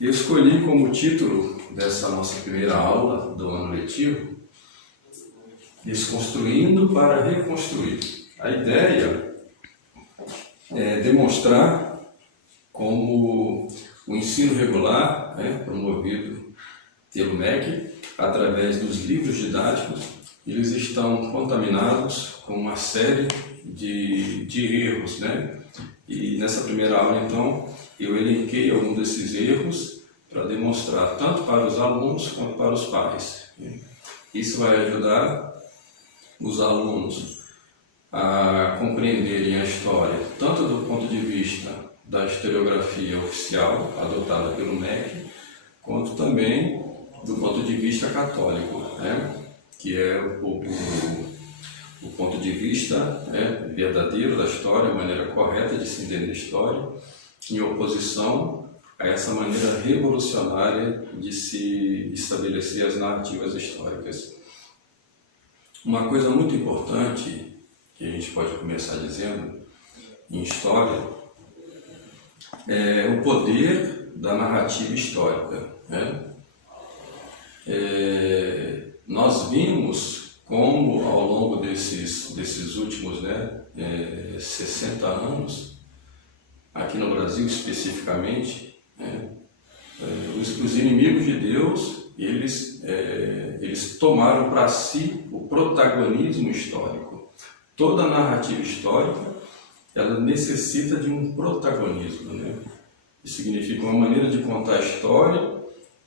Eu escolhi como título dessa nossa primeira aula do ano letivo Desconstruindo para Reconstruir. A ideia é demonstrar como o ensino regular, promovido pelo MEC, através dos livros didáticos, eles estão contaminados com uma série de erros, E nessa primeira aula, então, eu elenquei alguns desses erros para demonstrar tanto para os alunos quanto para os pais. Isso vai ajudar os alunos a compreenderem a história, tanto do ponto de vista da historiografia oficial adotada pelo MEC, quanto também do ponto de vista católico, que é o ponto de vista verdadeiro da história, a maneira correta de se entender a história, em oposição a essa maneira revolucionária de se estabelecer as narrativas históricas. Uma coisa muito importante que a gente pode começar dizendo em história é o poder da narrativa histórica. Nós vimos como ao longo desses últimos 60 anos, aqui no Brasil especificamente, os inimigos de Deus, eles tomaram para si o protagonismo histórico. Toda narrativa histórica, ela necessita de um protagonismo, Isso significa uma maneira de contar a história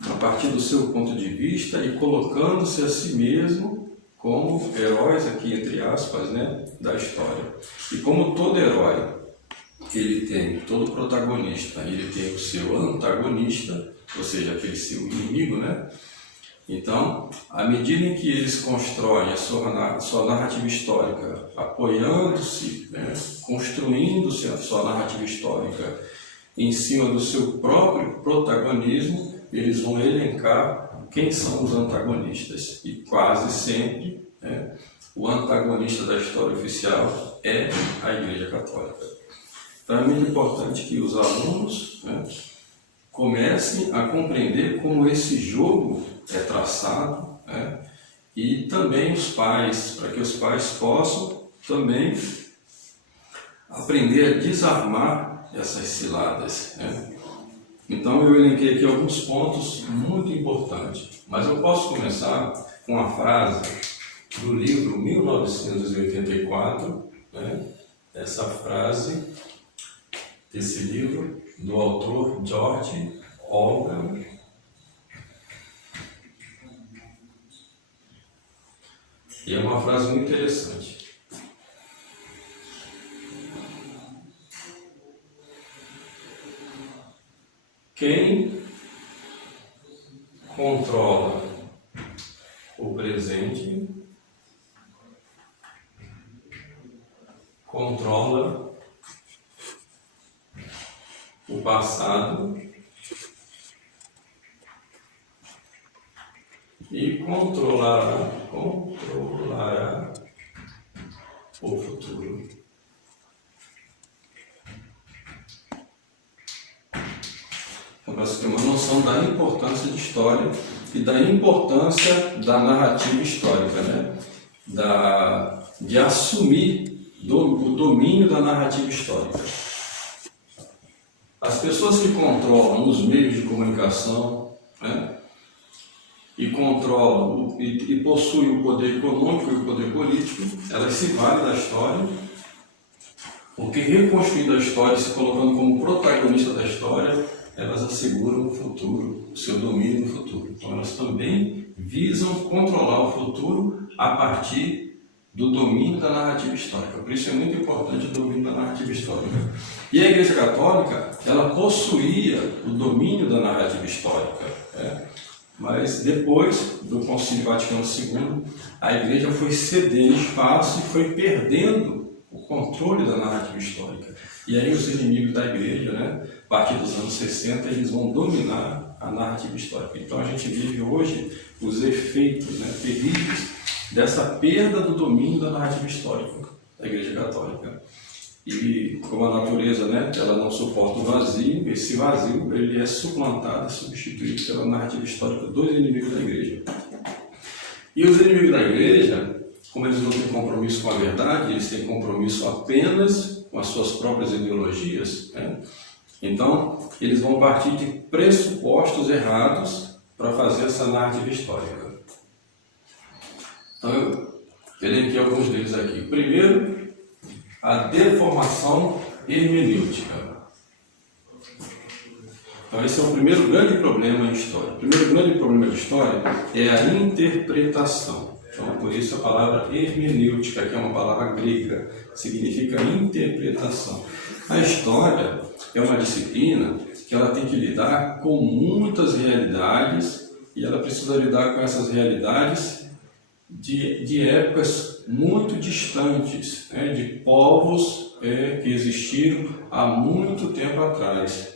a partir do seu ponto de vista e colocando-se a si mesmo como heróis, aqui entre aspas, da história. E como todo herói, todo protagonista, ele tem o seu antagonista, ou seja, aquele seu inimigo, Então, à medida em que eles constroem a sua narrativa histórica, apoiando-se, construindo-se a sua narrativa histórica em cima do seu próprio protagonismo, eles vão elencar quem são os antagonistas. E quase sempre, o antagonista da história oficial é a Igreja Católica. Então, é muito importante que os alunos comecem a compreender como esse jogo é traçado, e também os pais, para que os pais possam também aprender a desarmar essas ciladas. Então eu elenquei aqui alguns pontos muito importantes, mas eu posso começar com uma frase do livro 1984, essa frase desse livro do autor George Orwell. E é uma frase muito interessante. Quem controla o presente controla o passado e controlará o futuro. Então, para você ter uma noção da importância de história e da importância da narrativa histórica, de assumir o domínio da narrativa histórica. As pessoas que controlam os meios de comunicação, e controlam e possuem o poder econômico e o poder político, elas se valem da história, porque reconstruindo a história, se colocando como protagonista da história, elas asseguram o futuro, o seu domínio no futuro. Então elas também visam controlar o futuro a partir do domínio da narrativa histórica. Por isso é muito importante o domínio da narrativa histórica. E a Igreja Católica, ela possuía o domínio da narrativa histórica, mas depois do Concílio Vaticano II, a Igreja foi cedendo espaço e foi perdendo o controle da narrativa histórica. E aí os inimigos da Igreja, a partir dos anos 60, eles vão dominar a narrativa histórica. Então a gente vive hoje os efeitos terríveis dessa perda do domínio da narrativa histórica da Igreja Católica. E como a natureza, né, ela não suporta o vazio, esse vazio ele é suplantado, substituído pela narrativa histórica dos inimigos da igreja. E os inimigos da igreja, como eles não têm compromisso com a verdade, eles têm compromisso apenas com as suas próprias ideologias, né? Então, eles vão partir de pressupostos errados para fazer essa narrativa histórica. Então, eu elenquei alguns deles aqui. Primeiro, a deformação hermenêutica. Então, esse é o primeiro grande problema em história. O primeiro grande problema de história é a interpretação. Então, por isso a palavra hermenêutica, que é uma palavra grega, significa interpretação. A história é uma disciplina que ela tem que lidar com muitas realidades e ela precisa lidar com essas realidades de épocas muito distantes, né, de povos que existiram há muito tempo atrás.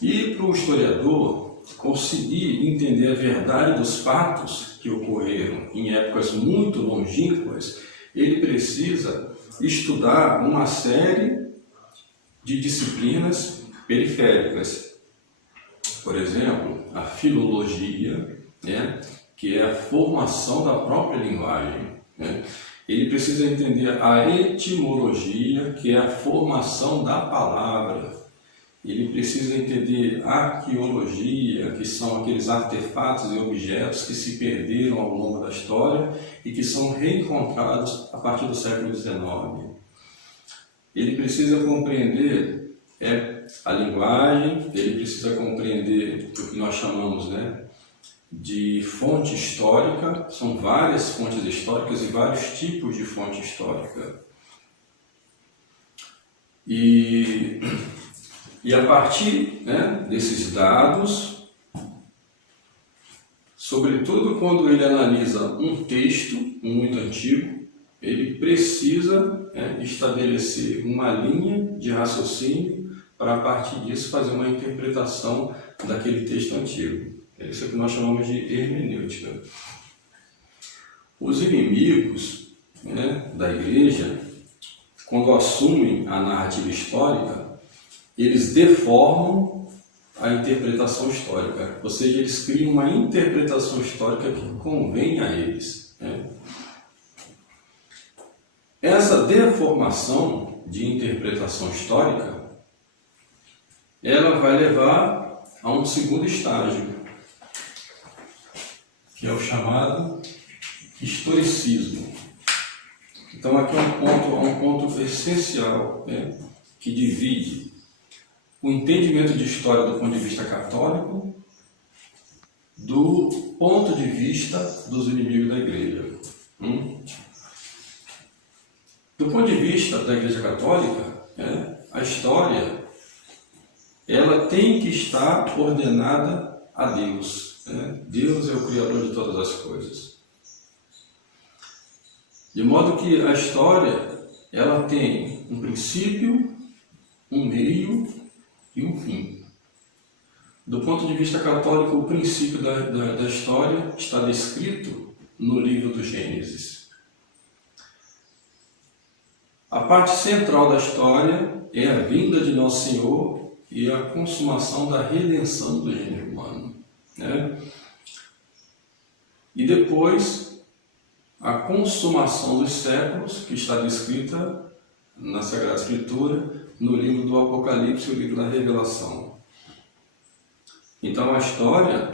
E para o historiador conseguir entender a verdade dos fatos que ocorreram em épocas muito longínquas, ele precisa estudar uma série de disciplinas periféricas. Por exemplo, a filologia, né, que é a formação da própria linguagem, né? Ele precisa entender a etimologia, que é a formação da palavra. Ele precisa entender a arqueologia, que são aqueles artefatos e objetos que se perderam ao longo da história e que são reencontrados a partir do século XIX. Ele precisa compreender a linguagem, ele precisa compreender o que nós chamamos, né, de fonte histórica. São várias fontes históricas e vários tipos de fonte histórica. E a partir, né, desses dados, sobretudo quando ele analisa um texto muito antigo, ele precisa, né, estabelecer uma linha de raciocínio para, a partir disso, fazer uma interpretação daquele texto antigo. É isso que nós chamamos de hermenêutica. Os inimigos, né, da igreja, quando assumem a narrativa histórica, eles deformam a interpretação histórica, ou seja, eles criam uma interpretação histórica que convém a eles, né? Essa deformação de interpretação histórica, ela vai levar a um segundo estágio, que é o chamado historicismo. Então aqui é um ponto essencial, né, que divide o entendimento de história do ponto de vista católico do ponto de vista dos inimigos da igreja. Do ponto de vista da igreja católica, né, a história ela tem que estar ordenada a Deus, né? Deus é o Criador de todas as coisas. De modo que a história ela tem um princípio, um meio e um fim. Do ponto de vista católico, o princípio da história está descrito no livro do Gênesis. A parte central da história é a vinda de Nosso Senhor e a consumação da redenção do gênero humano, né? E depois, a consumação dos séculos, que está descrita na Sagrada Escritura, no livro do Apocalipse, o livro da Revelação. Então a história,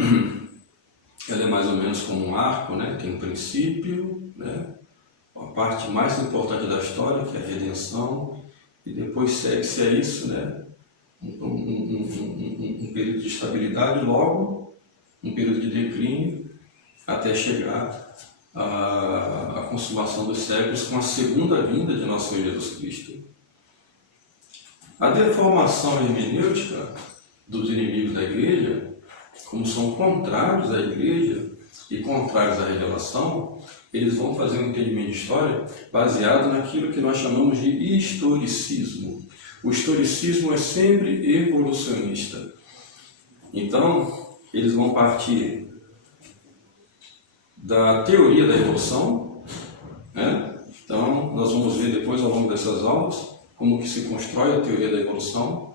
ela é mais ou menos como um arco, né? Tem um princípio, né? A parte mais importante da história, que é a redenção, e depois segue-se a isso, né, um período de estabilidade, logo um período de declínio, até chegar à consumação dos séculos com a segunda vinda de nosso Senhor Jesus Cristo. A deformação hermenêutica dos inimigos da igreja, como são contrários à igreja e contrários à revelação, eles vão fazer um entendimento de história baseado naquilo que nós chamamos de historicismo. O historicismo é sempre evolucionista. Então, eles vão partir da teoria da evolução, né? Então, nós vamos ver depois, ao longo dessas aulas, como que se constrói a teoria da evolução.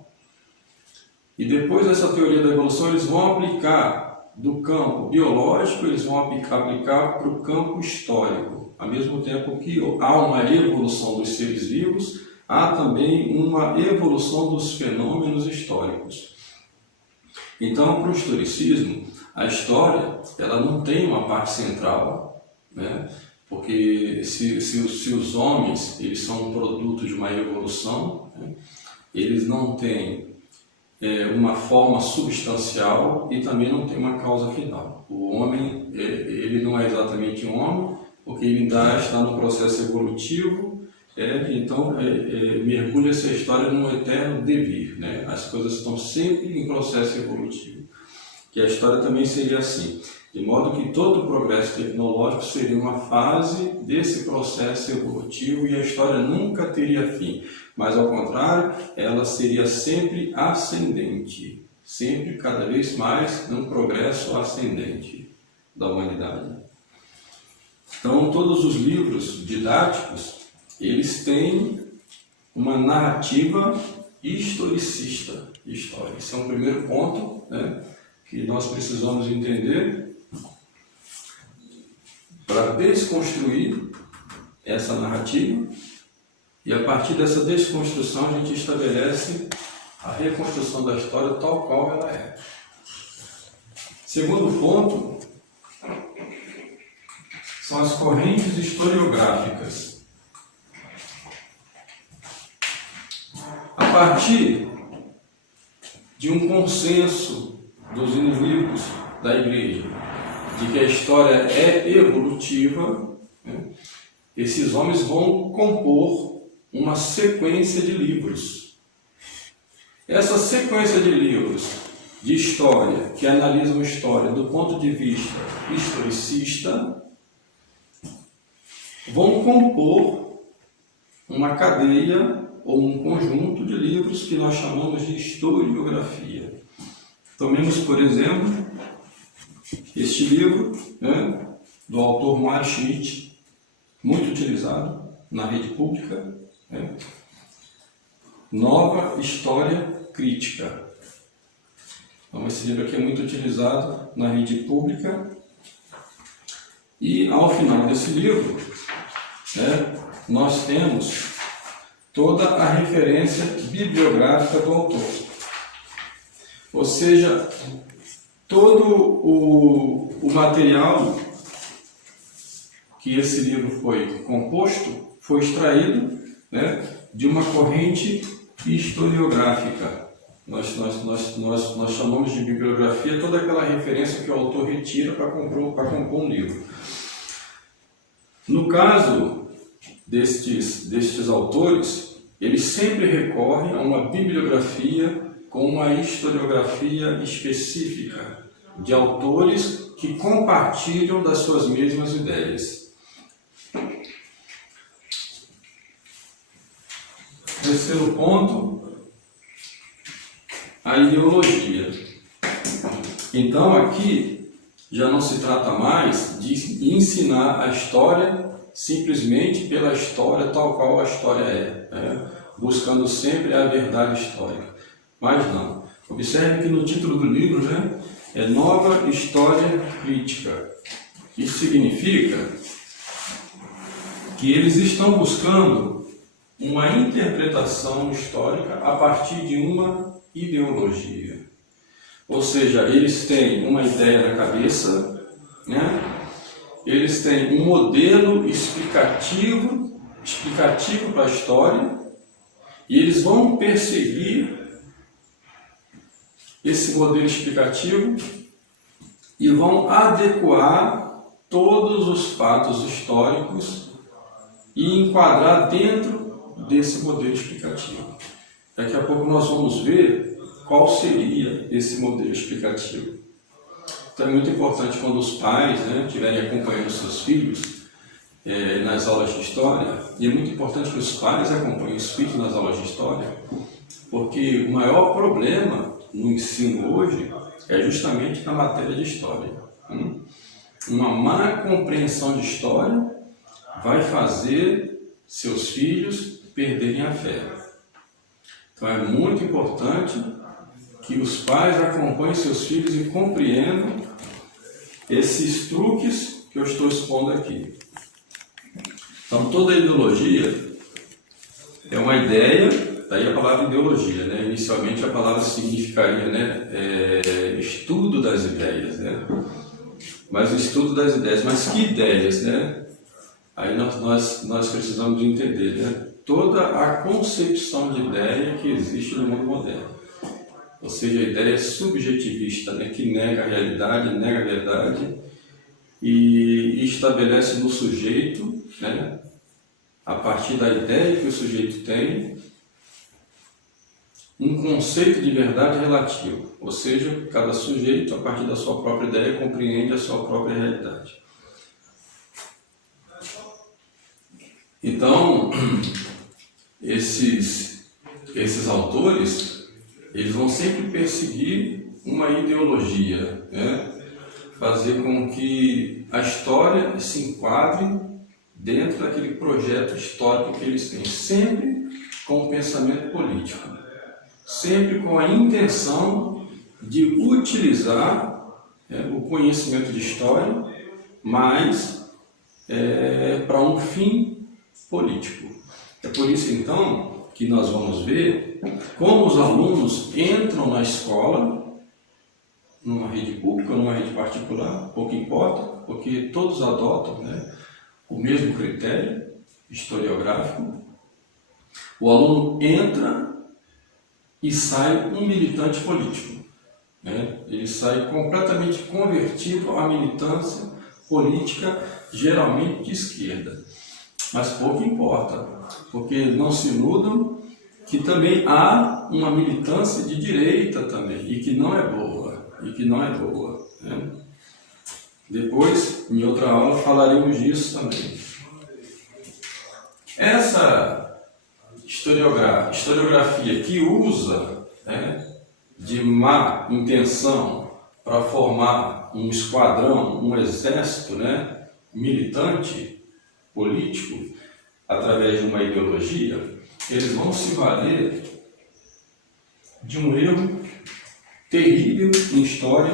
E depois dessa teoria da evolução, eles vão aplicar do campo biológico, eles vão aplicar para o campo histórico. Ao mesmo tempo que há uma evolução dos seres vivos, há também uma evolução dos fenômenos históricos. Então, para o historicismo, a história ela não tem uma parte central, né? Porque se os homens eles são um produto de uma evolução, né? Eles não têm uma forma substancial e também não tem uma causa final. O homem ele não é exatamente um homem, porque ele ainda está no processo evolutivo, então mergulha essa história num eterno devir, né? As coisas estão sempre em processo evolutivo. Que a história também seria assim, de modo que todo o progresso tecnológico seria uma fase desse processo evolutivo e a história nunca teria fim, mas ao contrário, ela seria sempre ascendente, sempre cada vez mais num progresso ascendente da humanidade. Então, todos os livros didáticos, eles têm uma narrativa historicista de história. Esse é um primeiro ponto, né, que nós precisamos entender para desconstruir essa narrativa, e a partir dessa desconstrução a gente estabelece a reconstrução da história tal qual ela é. Segundo ponto são as correntes historiográficas. A partir de um consenso dos inimigos da igreja, de que a história é evolutiva, né, esses homens vão compor uma sequência de livros. Essa sequência de livros de história, que analisam a história do ponto de vista historicista, vão compor uma cadeia ou um conjunto de livros que nós chamamos de historiografia. Tomemos, por exemplo, este livro, né, do autor Mário Schmidt, muito utilizado na rede pública, né, Nova História Crítica. Então, esse livro aqui é muito utilizado na rede pública e, ao final desse livro, né, nós temos toda a referência bibliográfica do autor. Ou seja, todo o material que esse livro foi composto foi extraído, né, de uma corrente historiográfica. Nós chamamos de bibliografia toda aquela referência que o autor retira para compor um livro. No caso destes autores, eles sempre recorrem a uma bibliografia com uma historiografia específica de autores que compartilham das suas mesmas ideias. Terceiro ponto, a ideologia. Então aqui já não se trata mais de ensinar a história simplesmente pela história tal qual a história é, buscando sempre a verdade histórica. Mas não. Observe que no título do livro, né, é Nova História Crítica. Isso significa que eles estão buscando uma interpretação histórica a partir de uma ideologia. Ou seja, eles têm uma ideia na cabeça, né? Eles têm um modelo explicativo para a história e eles vão perseguir esse modelo explicativo e vão adequar todos os fatos históricos e enquadrar dentro desse modelo explicativo. Daqui a pouco nós vamos ver qual seria esse modelo explicativo. Então é muito importante quando os pais, né, estiverem acompanhando seus filhos nas aulas de história, e é muito importante que os pais acompanhem os filhos nas aulas de história, porque o maior problema no ensino hoje é justamente na matéria de história. Uma má compreensão de história vai fazer seus filhos perderem a fé. Então é muito importante que os pais acompanhem seus filhos e compreendam esses truques que eu estou expondo aqui. Então toda ideologia é uma ideia, daí a palavra ideologia, né? Inicialmente a palavra significaria, né, estudo das ideias, né? Mas o estudo das ideias, mas que ideias, né? Aí nós precisamos de entender, né? Toda a concepção de ideia que existe no mundo moderno. Ou seja, a ideia subjetivista, né? Que nega a realidade, nega a verdade e estabelece no sujeito, né? A partir da ideia que o sujeito tem, um conceito de verdade relativo, ou seja, cada sujeito, a partir da sua própria ideia, compreende a sua própria realidade. Então, esses autores, eles vão sempre perseguir uma ideologia, né? Fazer com que a história se enquadre dentro daquele projeto histórico que eles têm, sempre com o pensamento político, sempre com a intenção de utilizar o conhecimento de história, mas para um fim político. É por isso, então, que nós vamos ver como os alunos entram na escola, numa rede pública ou numa rede particular, pouco importa, porque todos adotam, né, o mesmo critério historiográfico. O aluno entra e sai um militante político, né? Ele sai completamente convertido à militância política, geralmente de esquerda. Mas pouco importa, porque não se iludam que também há uma militância de direita também, e que não é boa, né? Depois, em outra aula, falaremos disso também. Essa historiografia que usa, né, de má intenção para formar um esquadrão, um exército, né, militante, político, através de uma ideologia, eles vão se valer de um erro terrível em história,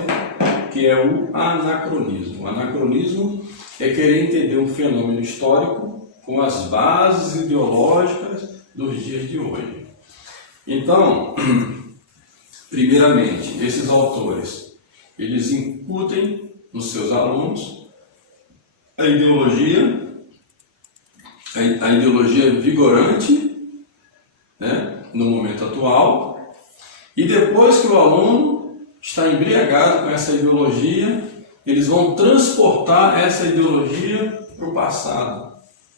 que é o anacronismo. O anacronismo é querer entender um fenômeno histórico com as bases ideológicas dos dias de hoje. Então, primeiramente, esses autores, eles incutem nos seus alunos a ideologia vigorante, né, no momento atual, e depois que o aluno está embriagado com essa ideologia, eles vão transportar essa ideologia para o passado,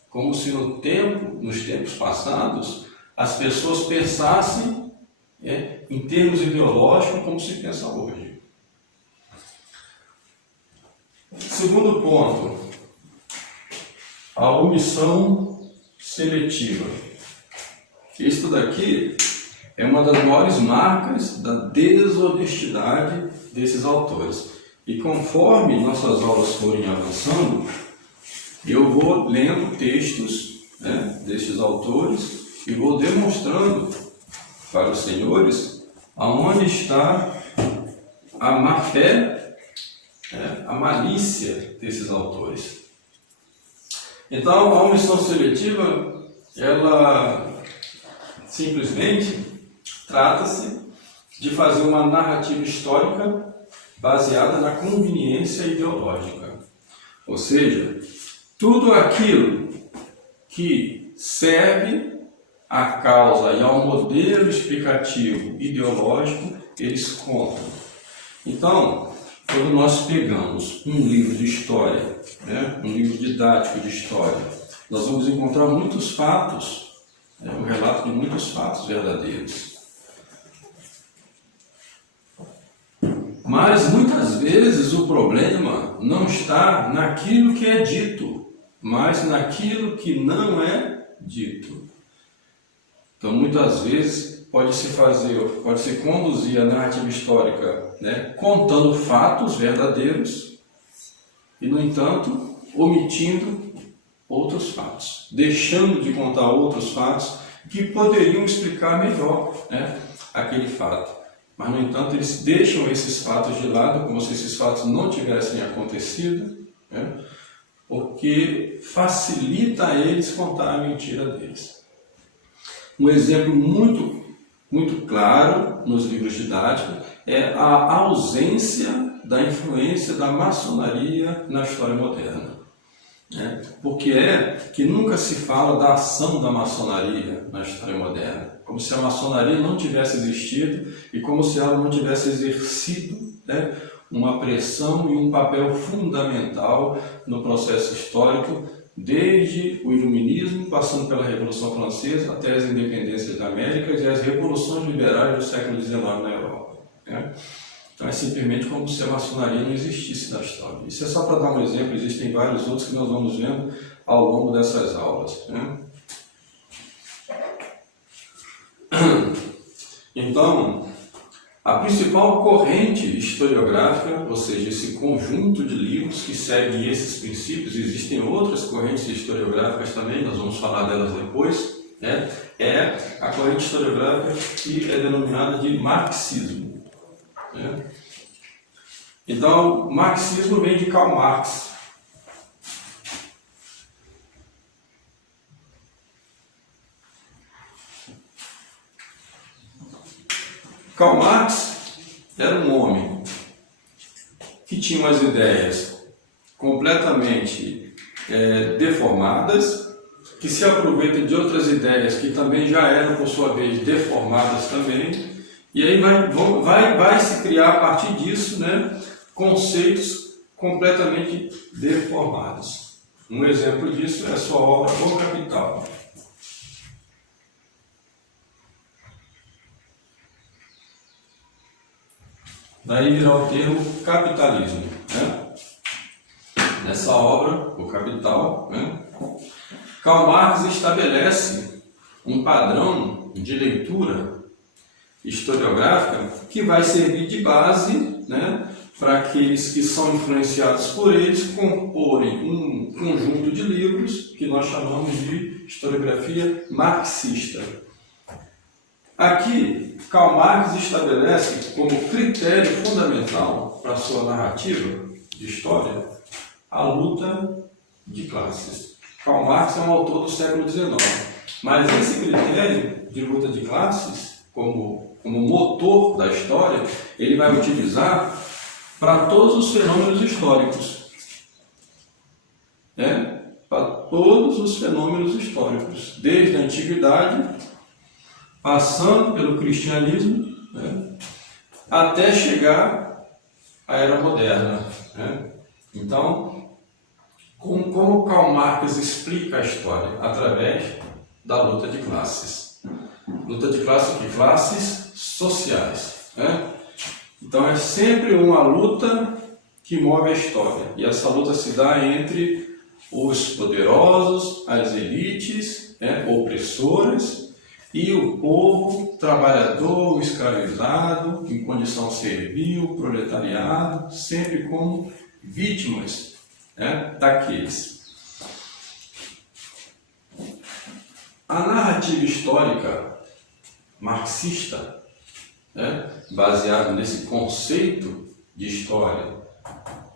como se nos tempos passados, as pessoas pensassem em termos ideológicos como se pensa hoje. Segundo ponto, a omissão seletiva. Isto daqui é uma das maiores marcas da desonestidade desses autores. E conforme nossas aulas forem avançando, eu vou lendo textos, né, destes autores e vou demonstrando para os senhores aonde está a má-fé, a malícia desses autores. Então, a omissão seletiva, ela simplesmente trata-se de fazer uma narrativa histórica baseada na conveniência ideológica. Ou seja, tudo aquilo que serve à causa e ao modelo explicativo ideológico, eles contam. Então, quando nós pegamos um livro de história, né, um livro didático de história, nós vamos encontrar muitos fatos, um relato de muitos fatos verdadeiros. Mas muitas vezes o problema não está naquilo que é dito, mas naquilo que não é dito. Então, muitas vezes pode-se conduzir a narrativa histórica, né, contando fatos verdadeiros e, no entanto, omitindo outros fatos, deixando de contar outros fatos que poderiam explicar melhor, né, aquele fato. Mas, no entanto, eles deixam esses fatos de lado, como se esses fatos não tivessem acontecido, né, porque facilita a eles contar a mentira deles. Um exemplo muito claro nos livros didáticos é a ausência da influência da maçonaria na história moderna. Porque é que nunca se fala da ação da maçonaria na história moderna, como se a maçonaria não tivesse existido e como se ela não tivesse exercido, né, uma pressão e um papel fundamental no processo histórico, desde o Iluminismo, passando pela Revolução Francesa até as independências da América e as revoluções liberais do século XIX na Europa. Né? Então é simplesmente como se a maçonaria não existisse na história. Isso é só para dar um exemplo, existem vários outros que nós vamos vendo ao longo dessas aulas. Né? Então, a principal corrente historiográfica, ou seja, esse conjunto de livros que segue esses princípios, existem outras correntes historiográficas também, nós vamos falar delas depois, né? É a corrente historiográfica que é denominada de marxismo. Né? Então, marxismo vem de Karl Marx. Karl Marx era um homem que tinha umas ideias completamente deformadas, que se aproveita de outras ideias que também já eram, por sua vez, deformadas também, e aí vai se criar a partir disso, né, conceitos completamente deformados. Um exemplo disso é a sua obra O Capital. Daí virá o termo capitalismo. Né? Nessa obra, O Capital, né, Karl Marx estabelece um padrão de leitura historiográfica que vai servir de base, né, para aqueles que são influenciados por eles comporem um conjunto de livros que nós chamamos de historiografia marxista. Aqui, Karl Marx estabelece como critério fundamental para a sua narrativa de história a luta de classes. Karl Marx é um autor do século XIX, mas esse critério de luta de classes, como motor da história, ele vai utilizar para todos os fenômenos históricos. Para todos os fenômenos históricos, desde a antiguidade, passando pelo cristianismo, né, até chegar à era moderna. Né? Então, como Karl Marx explica a história? Através da luta de classes. Luta de classes, de classes sociais. Né? Então é sempre uma luta que move a história. E essa luta se dá entre os poderosos, as elites, opressoras, e o povo trabalhador, escravizado, em condição servil, proletariado, sempre como vítimas, daqueles. A narrativa histórica marxista, baseada nesse conceito de história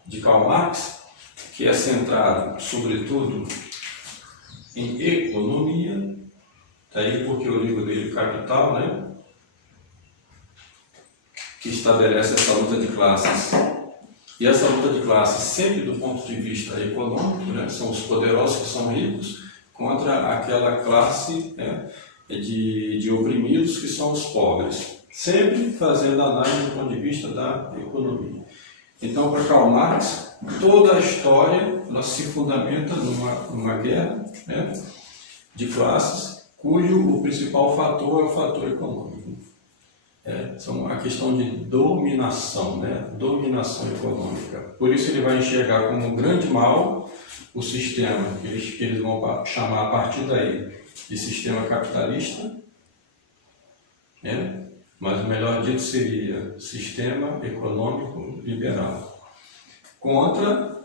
de Karl Marx, que é centrado, sobretudo, em economia, daí porque o livro dele, Capital, que estabelece essa luta de classes. E essa luta de classes sempre do ponto de vista econômico, são os poderosos que são ricos contra aquela classe de oprimidos que são os pobres. Sempre fazendo análise do ponto de vista da economia. Então, para Karl Marx, toda a história ela se fundamenta numa guerra de classes, cujo o principal fator é o fator econômico. São a questão de dominação, dominação econômica. Por isso ele vai enxergar como um grande mal o sistema, que eles vão chamar a partir daí de sistema capitalista, mas o melhor dito seria sistema econômico liberal, contra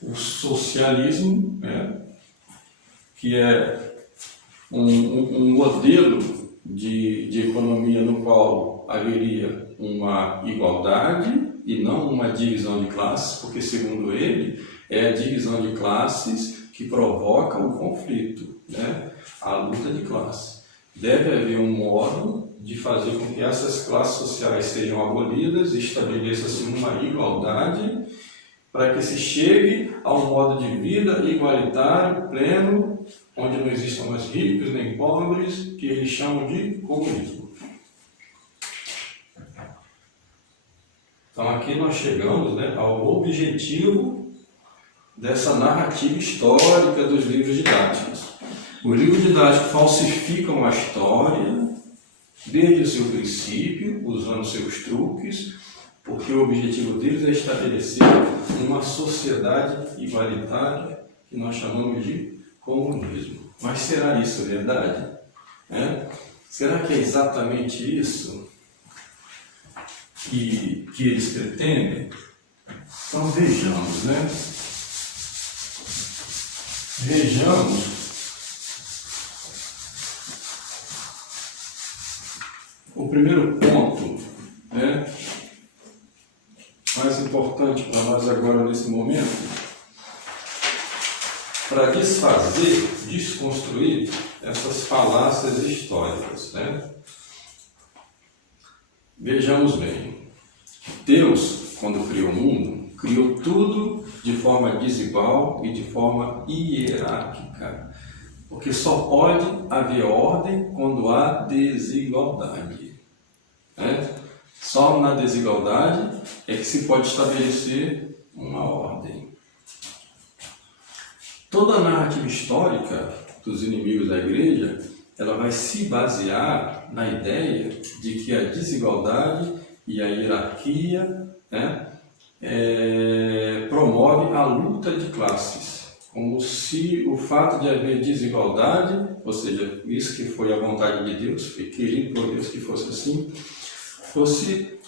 o socialismo, que é um modelo de economia no qual haveria uma igualdade e não uma divisão de classes, porque, segundo ele, é a divisão de classes que provoca o conflito, né? A luta de classes. Deve haver um modo de fazer com que essas classes sociais sejam abolidas e estabeleça-se uma igualdade para que se chegue a um modo de vida igualitário, pleno, onde não existam mais ricos nem pobres, que eles chamam de comunismo. Então aqui nós chegamos, né, ao objetivo dessa narrativa histórica dos livros didáticos. Os livros didáticos falsificam a história desde o seu princípio, usando seus truques, porque o objetivo deles é estabelecer uma sociedade igualitária que nós chamamos de comunismo. Mas será isso verdade? Será que é exatamente isso que eles pretendem? Então vejamos, né? Vejamos o primeiro ponto, né, mais importante para nós agora nesse momento, para desfazer, desconstruir essas falácias históricas, né? Vejamos bem, Deus, quando criou o mundo, criou tudo de forma desigual e de forma hierárquica, porque só pode haver ordem quando há desigualdade, né? Só na desigualdade é que se pode estabelecer uma ordem. Toda a narrativa histórica dos inimigos da igreja, ela vai se basear na ideia de que a desigualdade e a hierarquia, né, promove a luta de classes, como se o fato de haver desigualdade, ou seja, isso que foi a vontade de Deus, foi querido por Deus que fosse assim, fosse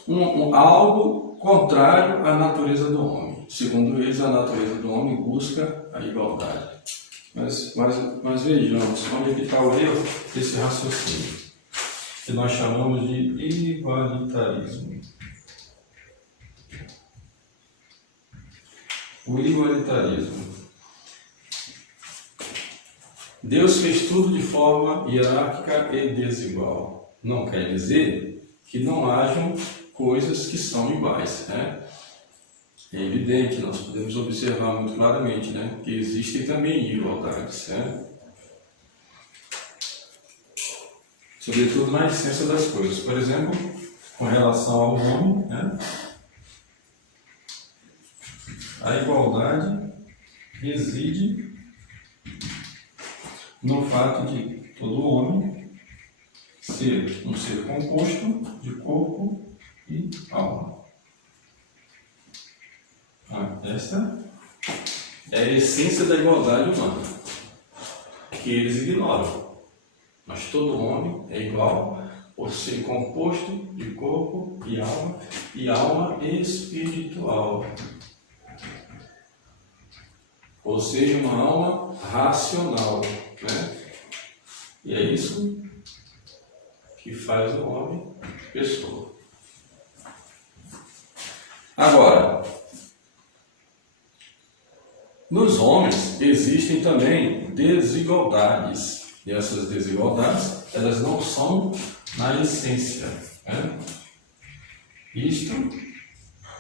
algo contrário à natureza do homem. Segundo eles, a natureza do homem busca a igualdade. Mas vejamos onde é que está o erro desse raciocínio, que nós chamamos de igualitarismo. O igualitarismo. Deus fez tudo de forma hierárquica e desigual. Não quer dizer que não hajam coisas que são iguais, né? É evidente, nós podemos observar muito claramente, né, que existem também igualdades, né? Sobretudo na essência das coisas. Por exemplo, com relação ao homem, né, a igualdade reside no fato de todo homem ser um ser composto de corpo e alma. Esta é a essência da igualdade humana, que eles ignoram. Mas todo homem é igual por ser composto de corpo e alma espiritual. Ou seja, uma alma racional, né? E é isso que faz o homem pessoa. Agora, nos homens existem também desigualdades. E essas desigualdades, elas não são na essência, né? Isto,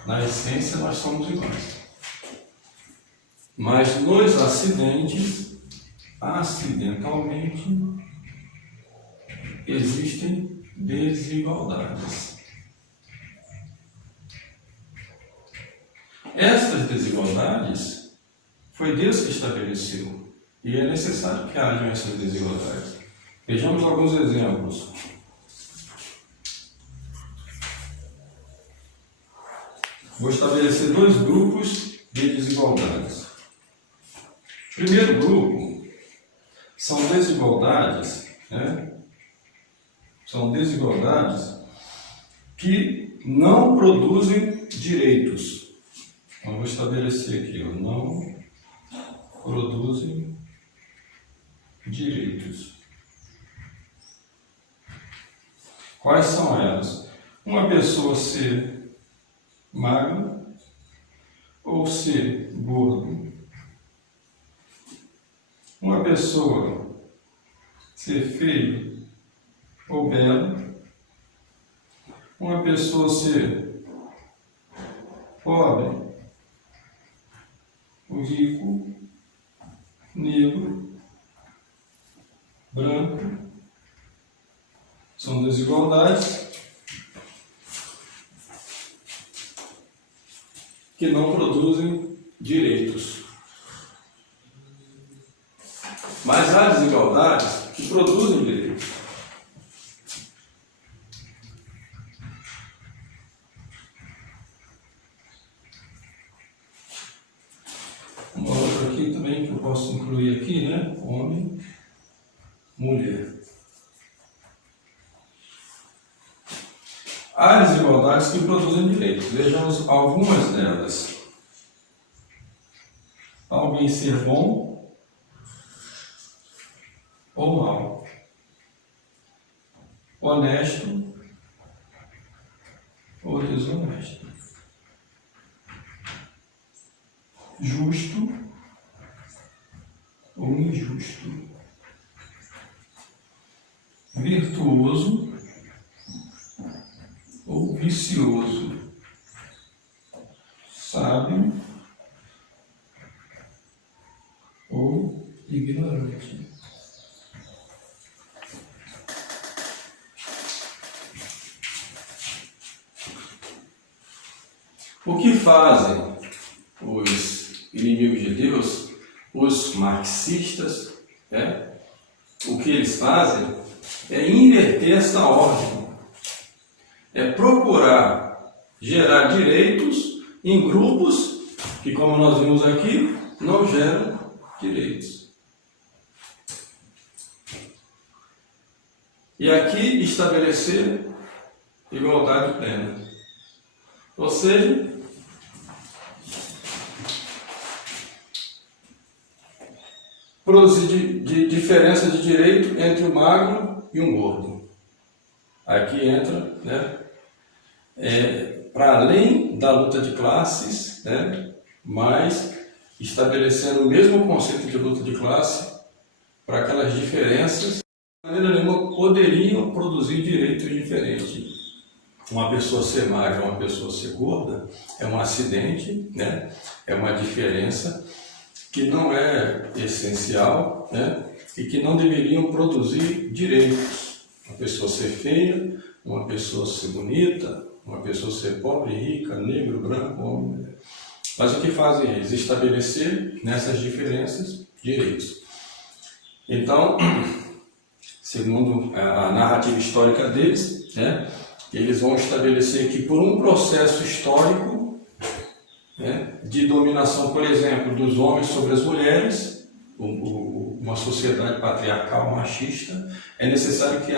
na essência, nós somos iguais. Mas nos acidentes, acidentalmente, existem desigualdades. Estas desigualdades foi Deus que estabeleceu e é necessário que hajam essas desigualdades. Vejamos alguns exemplos. Vou estabelecer dois grupos de desigualdades. O primeiro grupo são desigualdades, né? São desigualdades que não produzem direitos. Então, vou estabelecer aqui, não produzem direitos. Quais são elas? Uma pessoa ser magro ou ser gordo. Uma pessoa ser feia ou bela. Uma pessoa ser pobre ou rico, negro, branco. São desigualdades que não produzem direitos. Mas há desigualdades que produzem direitos. Uma outra aqui também que eu posso incluir aqui, né? Homem, mulher. Há desigualdades que produzem direitos. Vejamos algumas delas. Alguém ser bom ou mal. Honesto ou desonesto. Justo ou injusto. Virtuoso ou vicioso. Sábio ou ignorante. O que fazem os inimigos de Deus, os marxistas, né? O que eles fazem é inverter essa ordem, é procurar gerar direitos em grupos que, como nós vimos aqui, não geram direitos. E aqui estabelecer igualdade plena. Ou seja, produzir de diferença de direito entre o magro e um gordo. Aqui entra, né, para além da luta de classes, né, mas estabelecendo o mesmo conceito de luta de classe para aquelas diferenças, de maneira nenhuma poderiam produzir direitos diferentes. Uma pessoa ser magra, uma pessoa ser gorda, é um acidente, né, é uma diferença que não é essencial, né, e que não deveriam produzir direitos. Uma pessoa ser feia, uma pessoa ser bonita, uma pessoa ser pobre, rica, negro, branco, homem, mulher. Mas o que fazem eles? Estabelecer nessas diferenças direitos. Então, segundo a narrativa histórica deles, né, eles vão estabelecer que por um processo histórico, né, de dominação, por exemplo, dos homens sobre as mulheres, uma sociedade patriarcal machista, é necessário que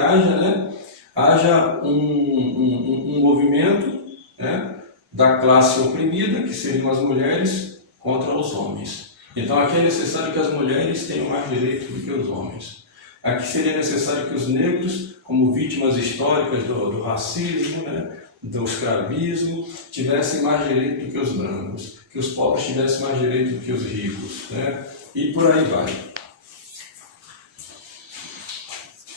haja um movimento, né, da classe oprimida, que seriam as mulheres, contra os homens. Então aqui é necessário que as mulheres tenham mais direitos do que os homens. Aqui seria necessário que os negros, como vítimas históricas do racismo, né, do escravismo, tivessem mais direito do que os brancos, que os pobres tivessem mais direito do que os ricos, né, e por aí vai.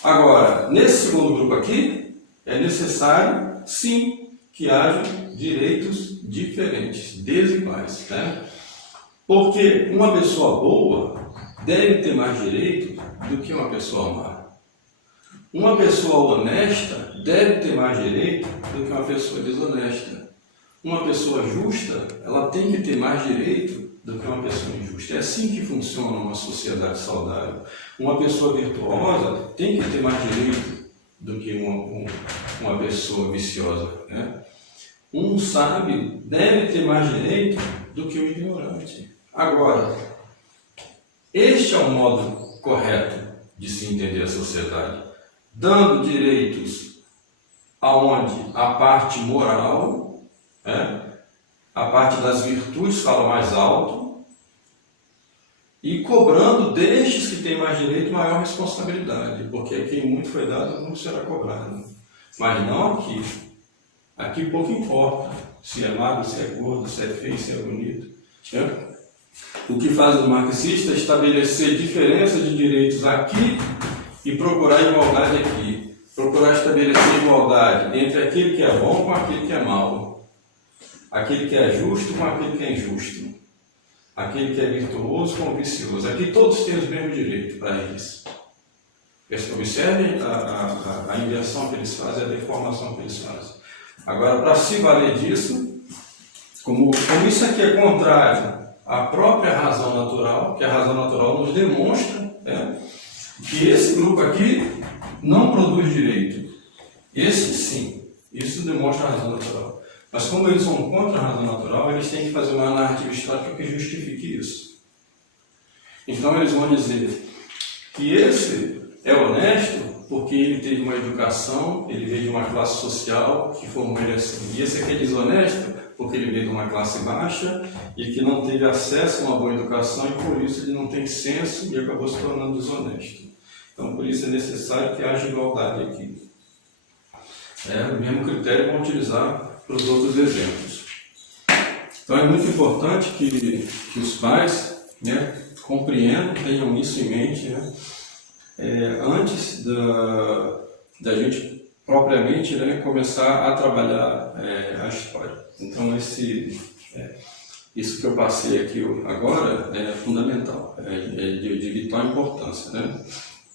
Agora, nesse segundo grupo aqui, é necessário, sim, que haja direitos diferentes, desiguais, né? Porque uma pessoa boa deve ter mais direito do que uma pessoa má. Uma pessoa honesta deve ter mais direito do que uma pessoa desonesta. Uma pessoa justa, ela tem que ter mais direito do que uma pessoa injusta. É assim que funciona uma sociedade saudável. Uma pessoa virtuosa tem que ter mais direito do que uma pessoa viciosa, né? Um sábio deve ter mais direito do que o ignorante. Agora, este é o modo correto de se entender a sociedade, dando direitos aonde a parte moral, né, a parte das virtudes fala mais alto, e cobrando destes que têm mais direito maior responsabilidade, porque a quem muito foi dado, muito será cobrado. mas não aqui. Aqui pouco importa se é magro, se é gordo, se é feio, se é bonito. Né? O que faz o marxista é estabelecer diferença de direitos aqui e procurar igualdade aqui. Procurar estabelecer igualdade entre aquele que é bom com aquele que é mau. Aquele que é justo com aquele que é injusto. Aquele que é virtuoso com o vicioso. Aqui todos têm os mesmos direitos para eles. Observem a inversão que eles fazem, a deformação que eles fazem. Agora, para se valer disso, como isso aqui é contrário à própria razão natural, que a razão natural nos demonstra, né, que esse grupo aqui não produz direito. Esse sim, isso demonstra a razão natural. Mas como eles vão contra a razão natural, eles têm que fazer uma narrativa histórica que justifique isso. Então eles vão dizer que esse é honesto porque ele teve uma educação, ele veio de uma classe social que formou ele assim. E esse aqui é desonesto porque ele veio de uma classe baixa e que não teve acesso a uma boa educação e por isso ele não tem senso e acabou se tornando desonesto. Então por isso é necessário que haja igualdade aqui. O mesmo critério vão utilizar para os outros exemplos. Então é muito importante que os pais, né, compreendam, tenham isso em mente, né, antes da gente propriamente, né, começar a trabalhar a história. Então isso que eu passei aqui agora é fundamental, é de vital importância, né?